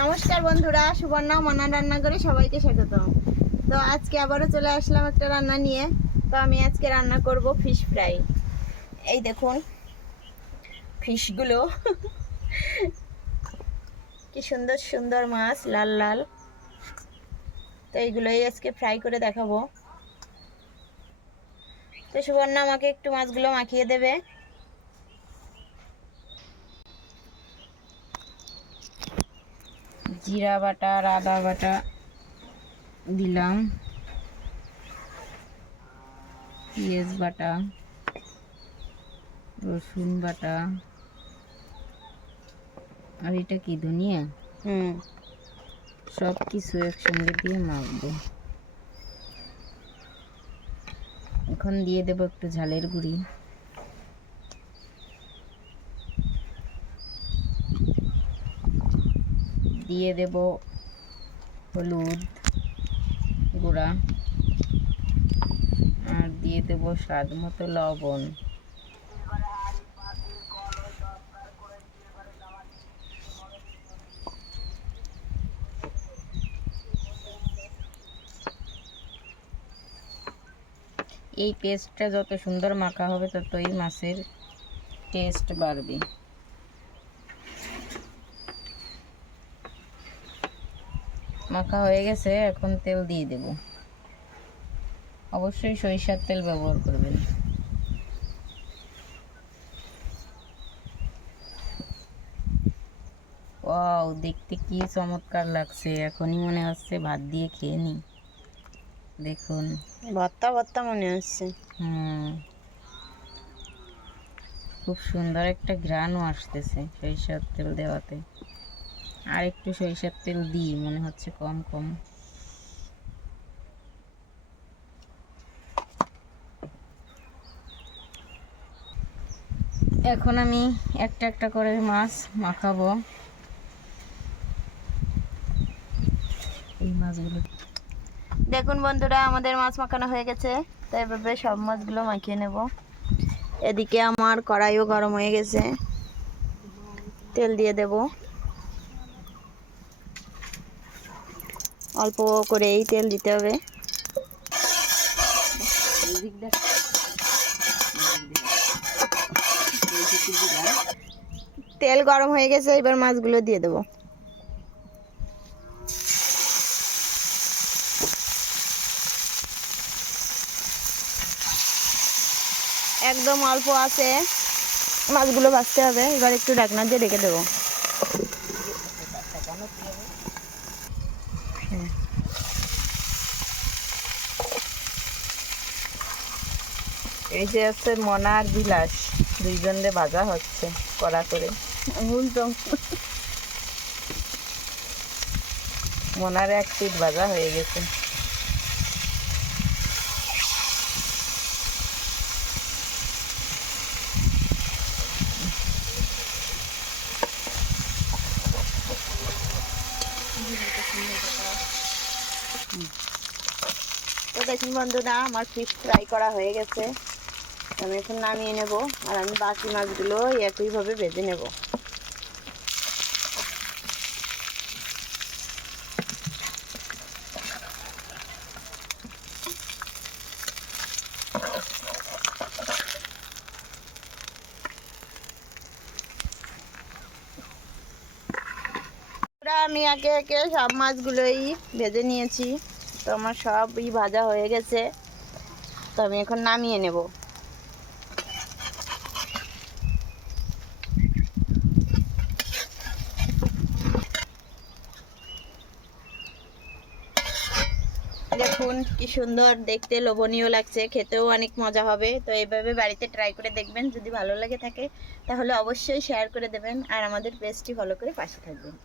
নমস্কার বন্ধুরা, সুবর্ণা মনা রান্না করে সবাইকে স্বাগত। তো আজকে আবারও চলে আসলাম একটা রান্না নিয়ে। তো আমি আজকে রান্না করব ফিশ ফ্রাই। এই দেখুন ফিশগুলো কি সুন্দর সুন্দর মাছ, লাল লাল। তো এইগুলোই আজকে ফ্রাই করে দেখাবো। তো সুবর্ণা আমাকে একটু মাছগুলো মাখিয়ে দেবে। জিরা বাটা আর আদা বাটা দিলাম, পেঁয়াজ বাটা, রসুন বাটা, আর এটা কি ধনিয়া, সব কিছু একসঙ্গে দিয়ে মাখবো। এখন দিয়ে দেবো একটু ঝালের গুঁড়ি, দিয়ে দেব হলুদ গুঁড়া, আর দিয়ে দেব স্বাদ মতো লবণ। এই পেস্টটা যত সুন্দর মাখা হবে ততই মাছের টেস্ট বাড়বে। মাখা হয়ে গেছে, এখন তেল দিয়ে দেব। অবশ্যই সরিষার তেল ব্যবহার করবেন। ওয়াও, দেখতে কি চমৎকার লাগছে! এখনই মনে হচ্ছে ভাত দিয়ে খেয়ে নিই। দেখুন, ভর্তা ভর্তা মনে হচ্ছে। খুব সুন্দর একটা ঘ্রাণও আসতেছে সরিষার তেল দেওয়াতে। আর একটু সরিষার তেল দিই, মনে হচ্ছে কম কম। এখন আমি একটা একটা করে মাছ মাখাবো। এই মাছগুলো দেখুন বন্ধুরা, আমাদের মাছ মাখানো হয়ে গেছে। তাই এভাবে সব মাছগুলো মাখিয়ে নেব। এদিকে আমার কড়াইও গরম হয়ে গেছে, তেল দিয়ে দেব। অল্প করেই তেল দিতে হবে। তেল গরম হয়ে গেছে, এবার মাছগুলো দিয়ে দেব। একদম অল্প আছে মাছগুলো ভাজতে হবে। এবার একটু ঢাকনা দিয়ে রেখে দেবো। এই যে হচ্ছে মনা আর বিলাস, দুইজনে ভাজা হচ্ছে কড়া করে। মনার এক পিঠ ভাজা হয়ে গেছে। তো দেখুন বন্ধুরা, আমার ফিশ ফ্রাই করা হয়ে গেছে। আমি এখন নামিয়ে নেব, আর আমি বাকি মাছগুলো একইভাবে ভেজে নেব। আমি একে একে সব মাছগুলোই ভেজে নিয়েছি। তো আমার সবই ভাজা হয়ে গেছে। তো আমি এখন নামিয়ে নেব। দেখুন কি সুন্দর দেখতে, লোভনীয় লাগছে, খেতেও অনেক মজা হবে। তো এইভাবে বাড়িতে ট্রাই করে দেখবেন। যদি ভালো লাগে থাকে তাহলে অবশ্যই শেয়ার করে দেবেন, আর আমাদের পেজটি ফলো করে পাশে থাকবেন।